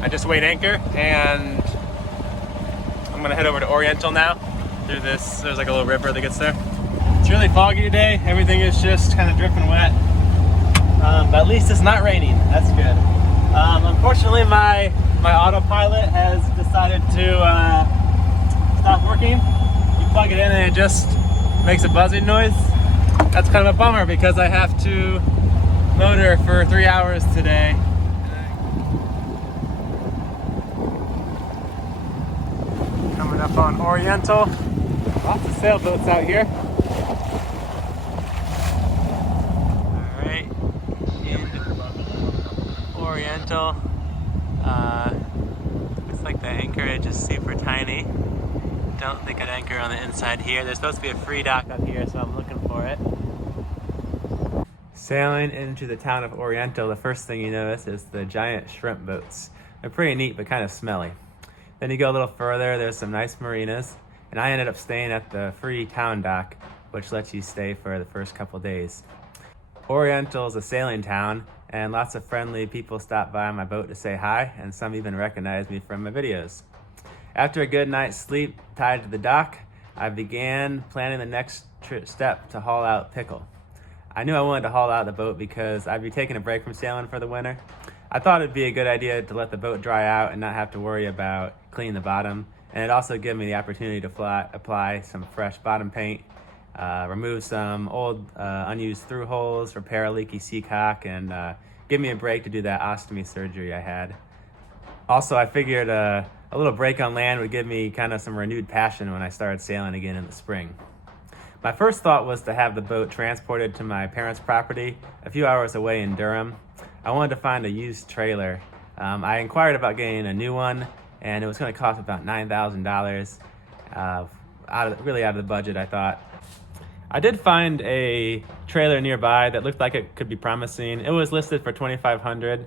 I just weighed anchor and I'm gonna head over to Oriental now through this. There's like a little river that gets there. It's really foggy today. Everything is just kind of dripping wet. But at least it's not raining. That's good. Unfortunately, my autopilot has decided to stop working. You plug it in and it just makes a buzzing noise. That's kind of a bummer because I have to motor for 3 hours today. Coming up on Oriental. Lots of sailboats out here. Alright. Oriental. Looks like the anchorage is super tiny. Don't think I'd anchor on the inside here. There's supposed to be a free dock up here, so I'm looking for it. Sailing into the town of Oriental, the first thing you notice is the giant shrimp boats. They're pretty neat, but kind of smelly. Then you go a little further, there's some nice marinas, and I ended up staying at the free town dock, which lets you stay for the first couple days. Oriental is a sailing town, and lots of friendly people stop by on my boat to say hi, and some even recognize me from my videos. After a good night's sleep tied to the dock, I began planning the next step to haul out Pickle. I knew I wanted to haul out the boat because I'd be taking a break from sailing for the winter. I thought it'd be a good idea to let the boat dry out and not have to worry about cleaning the bottom, and it'd also give me the opportunity to apply some fresh bottom paint, remove some old unused through holes, repair a leaky seacock, and give me a break to do that ostomy surgery I had. Also, I figured a little break on land would give me kind of some renewed passion when I started sailing again in the spring. My first thought was to have the boat transported to my parents' property a few hours away in Durham. I wanted to find a used trailer. I inquired about getting a new one, and it was going to cost about $9,000. Really out of the budget, I thought. I did find a trailer nearby that looked like it could be promising. It was listed for $2,500.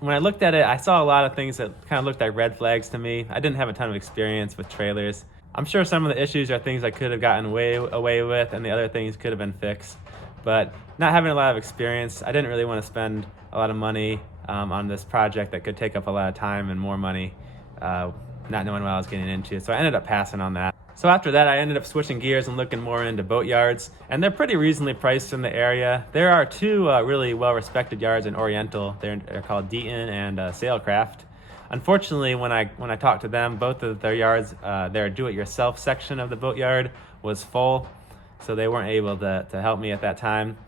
When I looked at it, I saw a lot of things that kind of looked like red flags to me. I didn't have a ton of experience with trailers. I'm sure some of the issues are things I could have gotten away with, and the other things could have been fixed. But not having a lot of experience, I didn't really want to spend a lot of money on this project that could take up a lot of time and more money, not knowing what I was getting into. So I ended up passing on that. So after that, I ended up switching gears and looking more into boat yards, and they're pretty reasonably priced in the area. There are two really well-respected yards in Oriental. They're called Deaton and Sailcraft. Unfortunately, when I talked to them, both of their yards, their do-it-yourself section of the boat yard was full, so they weren't able to help me at that time.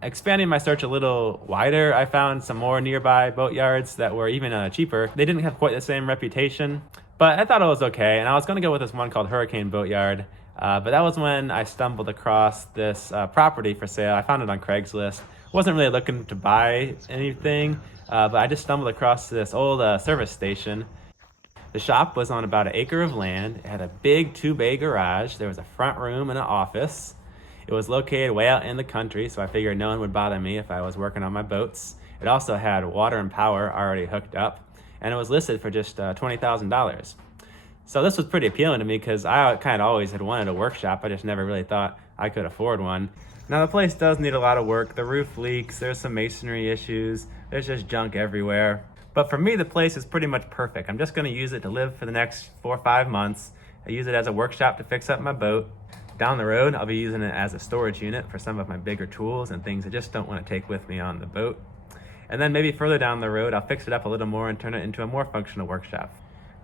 Expanding my search a little wider, I found some more nearby boat yards that were even cheaper. They didn't have quite the same reputation, but I thought it was okay, and I was going to go with this one called Hurricane Boat Yard, but that was when I stumbled across this property for sale. I found it on Craigslist. Wasn't really looking to buy anything, but I just stumbled across this old service station. The shop was on about an acre of land. It had a big 2-bay garage. There was a front room and an office. It was located way out in the country, so I figured no one would bother me if I was working on my boats. It also had water and power already hooked up, and it was listed for just $20,000. So this was pretty appealing to me because I kind of always had wanted a workshop. I just never really thought I could afford one. Now the place does need a lot of work. The roof leaks, there's some masonry issues, there's just junk everywhere. But for me, the place is pretty much perfect. I'm just gonna use it to live for the next 4 or 5 months. I use it as a workshop to fix up my boat. Down the road, I'll be using it as a storage unit for some of my bigger tools and things I just don't want to take with me on the boat. And then maybe further down the road, I'll fix it up a little more and turn it into a more functional workshop.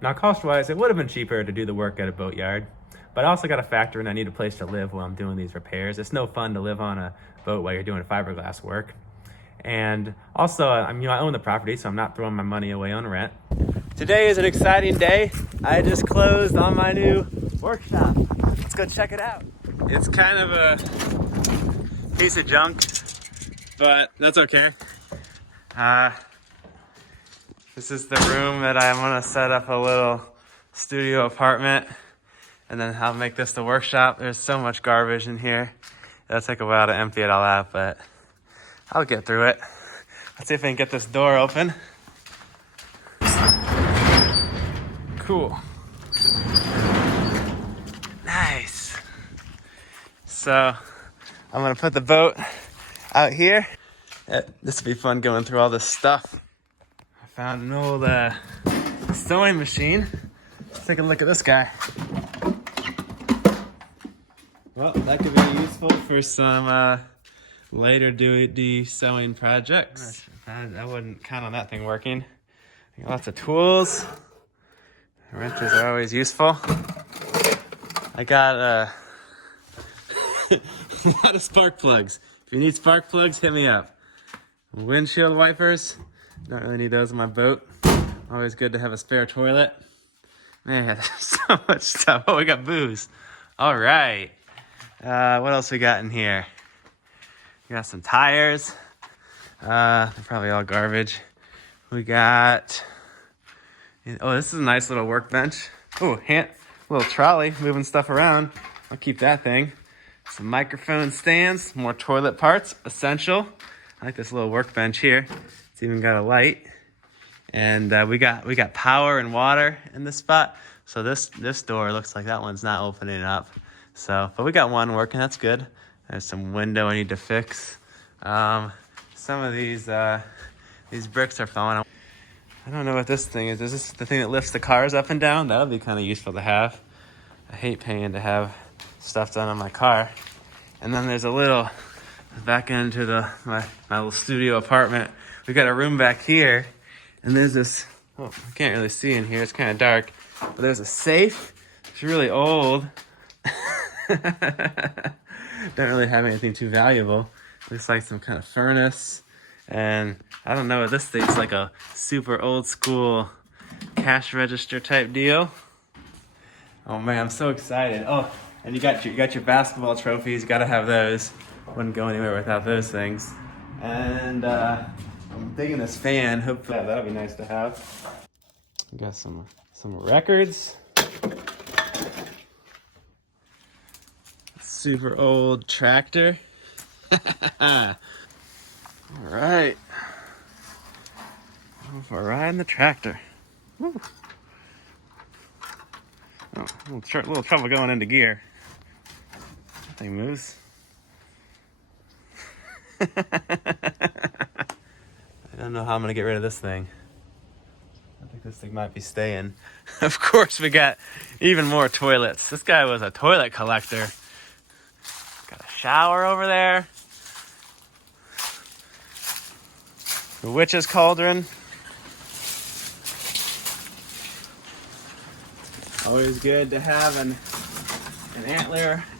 Now cost-wise, it would have been cheaper to do the work at a boat yard, but I also got to factor in I need a place to live while I'm doing these repairs. It's no fun to live on a boat while you're doing fiberglass work. And also, I own the property, so I'm not throwing my money away on rent. Today is an exciting day. I just closed on my new workshop. Let's go check it out. It's kind of a piece of junk, but that's okay. This is the room that I want to set up a little studio apartment, and then I'll make this the workshop. There's so much garbage in here. It'll take a while to empty it all out, but I'll get through it. Let's see if I can get this door open. Cool. Nice. So I'm gonna put the boat out here. This will be fun going through all this stuff. I Found an old sewing machine. Let's take a look at this guy. Well, that could be useful for some later duty sewing projects. I wouldn't count on that thing working. Lots of tools. Wrenches are always useful. I got a lot of spark plugs. If you need spark plugs, hit me up. Windshield wipers. Don't really need those on my boat. Always good to have a spare toilet. Man, there's so much stuff. Oh, we got booze. All right. What else we got in here? We got some tires. They're probably all garbage. We got... Oh, this is a nice little workbench. Oh, little trolley moving stuff around. I'll keep that thing. Some microphone stands, more toilet parts, essential. I like this little workbench here. It's even got a light. And we got power and water in this spot. So this door looks like that one's not opening up. So, but we got one working, that's good. There's some window I need to fix. Some of these bricks are falling. I don't know what this thing is. Is this the thing that lifts the cars up and down? That would be kind of useful to have. I hate paying to have stuff done on my car. And then there's a little, back into my little studio apartment. We got a room back here, and there's this, I can't really see in here, it's kind of dark, but there's a safe. It's really old. Don't really have anything too valuable. Looks like some kind of furnace. And I don't know, this thing's like a super old school cash register type deal. Oh man, I'm so excited. Oh, and you got your basketball trophies. You gotta have those. Wouldn't go anywhere without those things. And I'm digging this fan. Hopefully that'll be nice to have. We got some records. Super old tractor. All right. Going for a ride in the tractor. Woo. Oh, a little trouble going into gear. That thing moves. I don't know how I'm gonna get rid of this thing. I think this thing might be staying. Of course, we got even more toilets. This guy was a toilet collector. Got a shower over there. The witch's cauldron. Always good to have an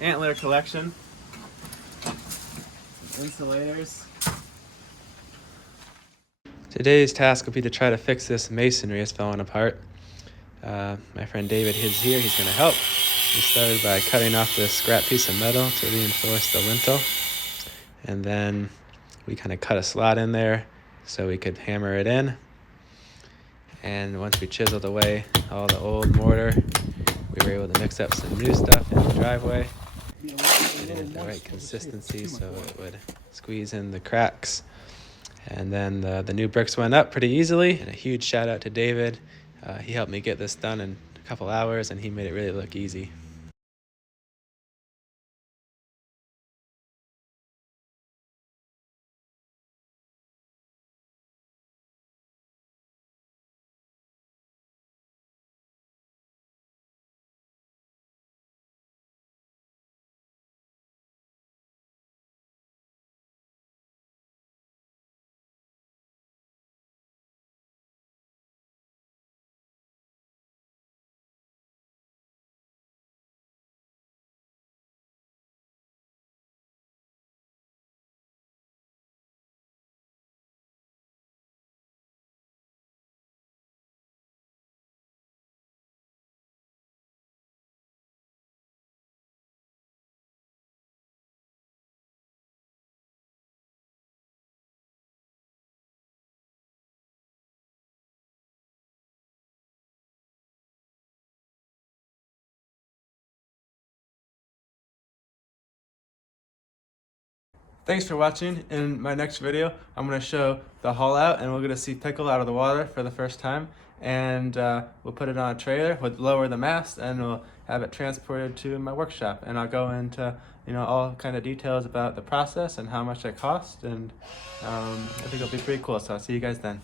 antler collection. Some insulators. Today's task will be to try to fix this masonry that's falling apart. My friend David is here. He's going to help. We started by cutting off this scrap piece of metal to reinforce the lintel. And then we kind of cut a slot in there so we could hammer it in. And once we chiseled away all the old mortar, we were able to mix up some new stuff in the driveway. Get it at the right consistency so it would squeeze in the cracks. And then the new bricks went up pretty easily. And a huge shout out to David. He helped me get this done in a couple hours, and he made it really look easy. Thanks for watching. In my next video, I'm going to show the haul out, and we're going to see Pickle out of the water for the first time. And we'll put it on a trailer, we'll lower the mast, and we'll have it transported to my workshop. And I'll go into all kind of details about the process and how much it cost. And I think it'll be pretty cool. So I'll see you guys then.